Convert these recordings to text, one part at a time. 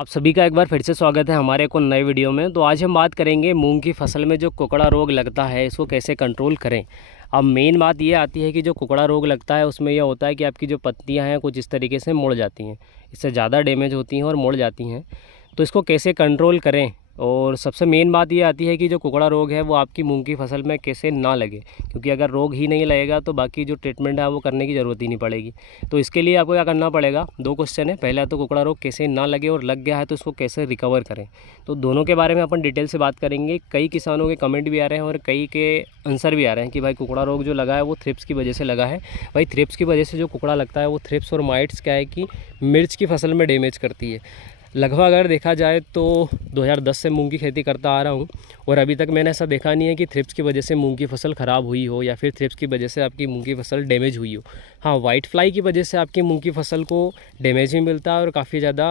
आप सभी का एक बार फिर से स्वागत है हमारे को नए वीडियो में। तो आज हम बात करेंगे मूंग की फसल में जो कुकड़ा रोग लगता है इसको कैसे कंट्रोल करें। अब मेन बात ये आती है कि जो कुकड़ा रोग लगता है उसमें यह होता है कि आपकी जो पत्तियां हैं कुछ इस तरीके से मुड़ जाती हैं, इससे ज़्यादा डैमेज होती हैं और मुड़ जाती हैं। तो इसको कैसे कंट्रोल करें, और सबसे मेन बात ये आती है कि जो कुकड़ा रोग है वो आपकी मूंग की फसल में कैसे ना लगे, क्योंकि अगर रोग ही नहीं लगेगा तो बाकी जो ट्रीटमेंट है वो करने की ज़रूरत ही नहीं पड़ेगी। तो इसके लिए आपको क्या करना पड़ेगा, दो क्वेश्चन है। पहला तो कुकड़ा रोग कैसे ना लगे, और लग गया है तो उसको कैसे रिकवर करें। तो दोनों के बारे में अपन डिटेल से बात करेंगे। कई किसानों के कमेंट भी आ रहे हैं और कई के आंसर भी आ रहे हैं कि भाई कुकड़ा रोग जो लगा है वो थ्रिप्स की वजह से लगा है। भाई थ्रिप्स की वजह से जो कुकड़ा लगता है वो थ्रिप्स और माइट्स क्या है कि मिर्च की फसल में डैमेज करती है। लगभग अगर देखा जाए तो 2010 से मूंग की खेती करता आ रहा हूँ और अभी तक मैंने ऐसा देखा नहीं है कि थ्रिप्स की वजह से मूंग की फसल ख़राब हुई हो या फिर थ्रिप्स की वजह से आपकी मूंग की फसल डैमेज हुई हो। हाँ, वाइट फ्लाई की वजह से आपकी मूंग की फसल को डैमेज भी मिलता है और काफ़ी ज़्यादा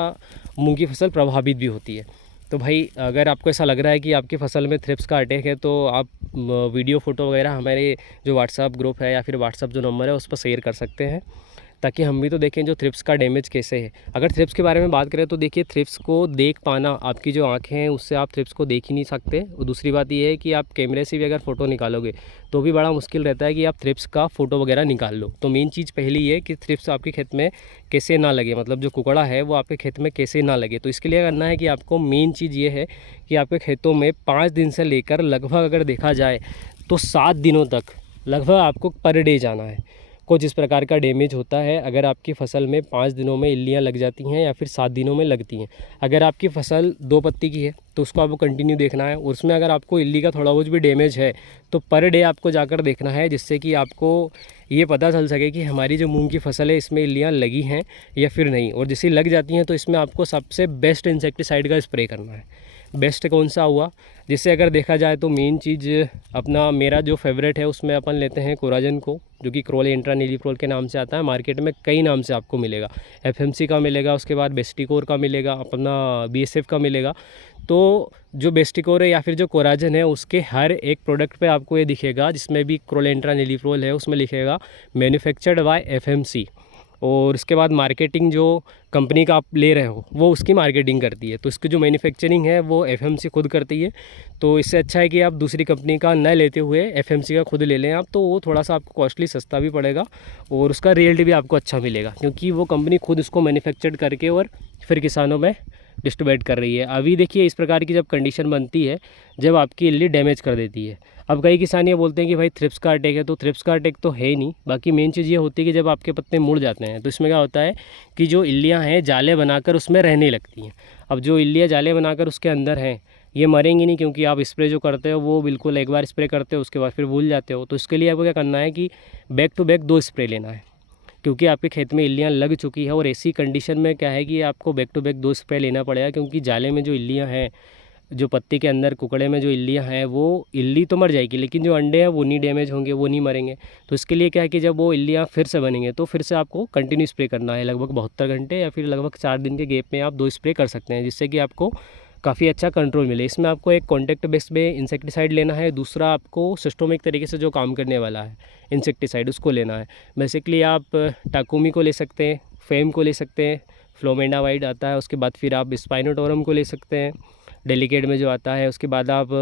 मूंग की फसल प्रभावित भी होती है। तो भाई अगर आपको ऐसा लग रहा है कि आपकी फसल में थ्रिप्स का अटैक है तो आप वीडियो फ़ोटो वगैरह हमारे जो व्हाट्सअप ग्रुप है या फिर व्हाट्सअप जो नंबर है उस पर शेयर कर सकते हैं, ताकि हम भी तो देखें जो थ्रिप्स का डैमेज कैसे है। अगर थ्रिप्स के बारे में बात करें तो देखिए, थ्रिप्स को देख पाना, आपकी जो आंखें हैं उससे आप थ्रिप्स को देख ही नहीं सकते। और दूसरी बात ये है कि आप कैमरे से भी अगर फ़ोटो निकालोगे तो भी बड़ा मुश्किल रहता है कि आप थ्रिप्स का फ़ोटो वगैरह निकाल लो। तो मेन चीज़ पहली ये कि थ्रिप्स आपके खेत में कैसे ना लगे, मतलब जो कुकड़ा है वो आपके खेत में कैसे ना लगे। तो इसके लिए करना है कि आपको मेन चीज़ ये है कि आपके खेतों में 5 दिन से लेकर लगभग अगर देखा जाए तो 7 दिनों तक लगभग आपको पर डे जाना है। कुछ इस प्रकार का डैमेज होता है अगर आपकी फ़सल में 5 दिनों में इल्लियाँ लग जाती हैं या फिर 7 दिनों में लगती हैं। अगर आपकी फ़सल 2 पत्ती की है तो उसको आपको कंटिन्यू देखना है, और उसमें अगर आपको इल्ली का थोड़ा बहुत भी डैमेज है तो पर डे आपको जाकर देखना है, जिससे कि आपको ये पता चल सके कि हमारी जो मूंग की फ़सल है इसमें इल्लियाँ लगी हैं या फिर नहीं। और जैसे लग जाती हैं तो इसमें आपको सबसे बेस्ट इंसेक्टिसाइड का स्प्रे करना है। बेस्ट कौन सा हुआ, जिससे अगर देखा जाए तो मेन चीज़ अपना मेरा जो फेवरेट है उसमें अपन लेते हैं कोराजन को, जो कि क्रोले इंट्रानीलिप्रोल के नाम से आता है। मार्केट में कई नाम से आपको मिलेगा, एफएमसी का मिलेगा, उसके बाद बेस्टिकोर का मिलेगा, अपना बीएसएफ का मिलेगा। तो जो बेस्टिकोर है या फिर जो कोराजन है उसके हर एक प्रोडक्ट पे आपको ये दिखेगा, जिसमें भी क्रोले इंट्रानीलिप्रोल है उसमें लिखेगा मैन्युफैक्चर्ड बाय एफएमसी। और उसके बाद मार्केटिंग जो कंपनी का आप ले रहे हो वो उसकी मार्केटिंग करती है, तो इसकी जो मैन्युफैक्चरिंग है वो एफएमसी खुद करती है। तो इससे अच्छा है कि आप दूसरी कंपनी का न लेते हुए एफएमसी का खुद ले लें आप, तो वो थोड़ा सा आपको कॉस्टली सस्ता भी पड़ेगा और उसका रिजल्ट भी आपको अच्छा मिलेगा, क्योंकि वो कंपनी खुद इसको मैन्युफैक्चर्ड करके और फिर किसानों में डिस्ट्रीब्यूट कर रही है। अभी देखिए इस प्रकार की जब कंडीशन बनती है जब आपकी इल्ली डैमेज कर देती है। अब कई किसान ये बोलते हैं कि भाई थ्रिप्स का अटैक है, तो थ्रिप्स का अटैक तो है ही नहीं। बाकी मेन चीज़ ये होती है कि जब आपके पत्ते मुड़ जाते हैं तो इसमें क्या होता है कि जो इल्लियाँ हैं जाले बनाकर उसमें रहने लगती हैं। अब जो इल्लियाँ जाले बनाकर उसके अंदर हैं ये मरेंगी नहीं, क्योंकि आप स्प्रे जो करते हो वो बिल्कुल एक बार स्प्रे करते हो उसके बाद फिर भूल जाते हो। तो इसके लिए आपको क्या करना है कि बैक टू बैक 2 स्प्रे लेना है, क्योंकि आपके खेत में इल्लियाँ लग चुकी है। और ऐसी कंडीशन में क्या है कि आपको बैक टू बैक 2 स्प्रे लेना पड़ेगा, क्योंकि जाले में जो इल्लियाँ हैं, जो पत्ती के अंदर कुकड़े में जो इल्लियाँ हैं, वो इल्ली तो मर जाएगी लेकिन जो अंडे हैं वो नहीं डैमेज होंगे, वो नहीं मरेंगे। तो इसके लिए क्या है कि जब वो इल्लियाँ फिर से बनेंगे तो फिर से आपको कंटिन्यू स्प्रे करना है, लगभग 72 घंटे या फिर लगभग 4 दिन के गैप में आप 2 स्प्रे कर सकते हैं, जिससे कि आपको काफ़ी अच्छा कंट्रोल मिले। इसमें आपको एक कॉन्टैक्ट बेस्ड में इंसेक्टिसाइड लेना है, दूसरा आपको सिस्टोमिक तरीके से जो काम करने वाला है इंसेक्टिसाइड उसको लेना है। बेसिकली आप टाकुमी को ले सकते हैं, फेम को ले सकते हैं, फ्लोमेंडावाइड आता है, उसके बाद फिर आप स्पाइनोटोरम को ले सकते हैं डेलिकेट में जो आता है, उसके बाद आप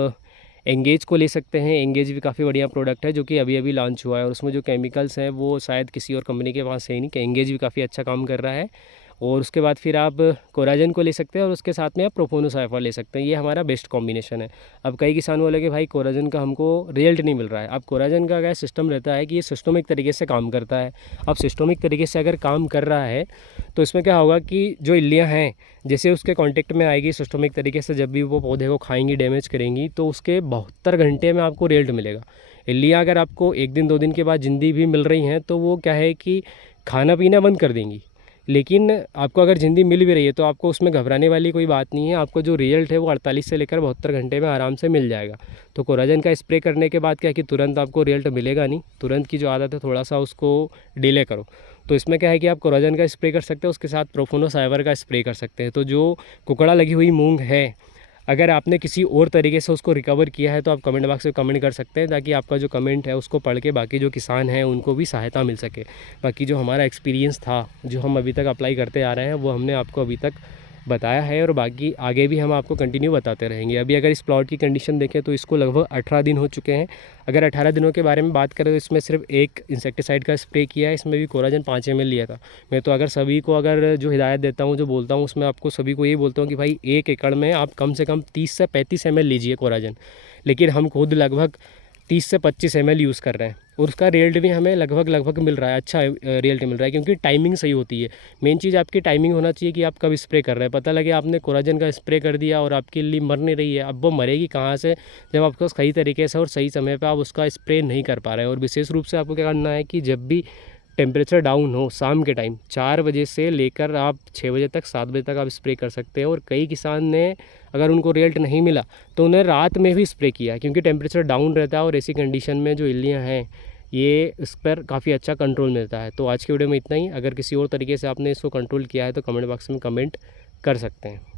एंगेज को ले सकते हैं। एंगेज भी काफ़ी बढ़िया प्रोडक्ट है जो कि अभी अभी लॉन्च हुआ है, और उसमें जो केमिकल्स हैं वो शायद किसी और कंपनी के पास है ही नहीं, कि एंगेज भी काफ़ी अच्छा काम कर रहा है। और उसके बाद फिर आप कोराजन को ले सकते हैं और उसके साथ में आप प्रोपोनोसाइफर ले सकते हैं। ये हमारा बेस्ट कॉम्बिनेशन है। अब कई किसान बोले कि भाई कोराजन का हमको रिजल्ट नहीं मिल रहा है। अब कोराजन का क्या सिस्टम रहता है कि ये सिस्टमिक तरीके से काम करता है। अब सिस्टमिक तरीके से अगर काम कर रहा है तो इसमें क्या होगा कि जो इल्लियाँ हैं जैसे उसके कांटेक्ट में आएगी सिस्टमिक तरीके से, जब भी वो पौधे को खाएंगी, डैमेज करेंगी, तो उसके 72 घंटे में आपको रिजल्ट मिलेगा। इल्लियाँ अगर आपको 1 दिन 2 दिन के बाद जिंदी भी मिल रही हैं तो वो क्या है कि खाना पीना बंद कर देंगी, लेकिन आपको अगर जिंदी मिल भी रही है तो आपको उसमें घबराने वाली कोई बात नहीं है। आपको जो रिजल्ट है वो 48 से लेकर 72 घंटे में आराम से मिल जाएगा। तो कोराजन का स्प्रे करने के बाद क्या है कि तुरंत आपको रिजल्ट मिलेगा नहीं, तुरंत की जो आदत है थोड़ा सा उसको डिले करो। तो इसमें क्या है कि आप कोराजन का स्प्रे कर सकते हैं, उसके साथ प्रोफोनोसाइवर का स्प्रे कर सकते हैं। तो जो कुकड़ा लगी हुई मूंग है, अगर आपने किसी और तरीके से उसको रिकवर किया है तो आप कमेंट बॉक्स में कमेंट कर सकते हैं, ताकि आपका जो कमेंट है उसको पढ़ के बाकी जो किसान हैं उनको भी सहायता मिल सके। बाकी जो हमारा एक्सपीरियंस था, जो हम अभी तक अप्लाई करते आ रहे हैं, वो हमने आपको अभी तक बताया है और बाकी आगे भी हम आपको कंटिन्यू बताते रहेंगे। अभी अगर इस प्लॉट की कंडीशन देखें तो इसको लगभग 18 दिन हो चुके हैं। अगर 18 दिनों के बारे में बात करें तो इसमें सिर्फ एक इंसेक्टिसाइड का स्प्रे किया है, इसमें भी कोराजन 5 ml लिया था। मैं तो अगर सभी को अगर जो हिदायत देता हूँ, जो बोलता हूँ, उसमें आपको सभी को ये बोलता हूँ कि भाई 1 एकड़ में आप कम से कम 30 से 35 ml लीजिए कोराजन, लेकिन हम खुद लगभग 30 से 25 ml यूज़ कर रहे हैं और उसका रिजल्ट भी हमें लगभग मिल रहा है, अच्छा रिजल्ट मिल रहा है, क्योंकि टाइमिंग सही होती है। मेन चीज़ आपकी टाइमिंग होना चाहिए कि आप कब स्प्रे कर रहे हैं। पता लगे आपने कोराजन का स्प्रे कर दिया और आपकी इल्ली मर नहीं रही है, अब वो मरेगी कहाँ से जब आपको सही तरीके से और सही समय पर आप उसका स्प्रे नहीं कर पा रहे हैं। और विशेष रूप से आपको क्या करना है कि जब भी टेम्परेचर डाउन हो, शाम के टाइम 4 बजे से लेकर आप 6 बजे तक, 7 बजे तक आप स्प्रे कर सकते हैं। और कई किसान ने, अगर उनको रिजल्ट नहीं मिला तो उन्हें रात में भी स्प्रे किया, क्योंकि टेम्परेचर डाउन रहता है और ऐसी कंडीशन में जो इल्लियाँ हैं ये इस पर काफ़ी अच्छा कंट्रोल मिलता है। तो आज की वीडियो में इतना ही। अगर किसी और तरीके से आपने इसको कंट्रोल किया है तो कमेंट बॉक्स में कमेंट कर सकते हैं।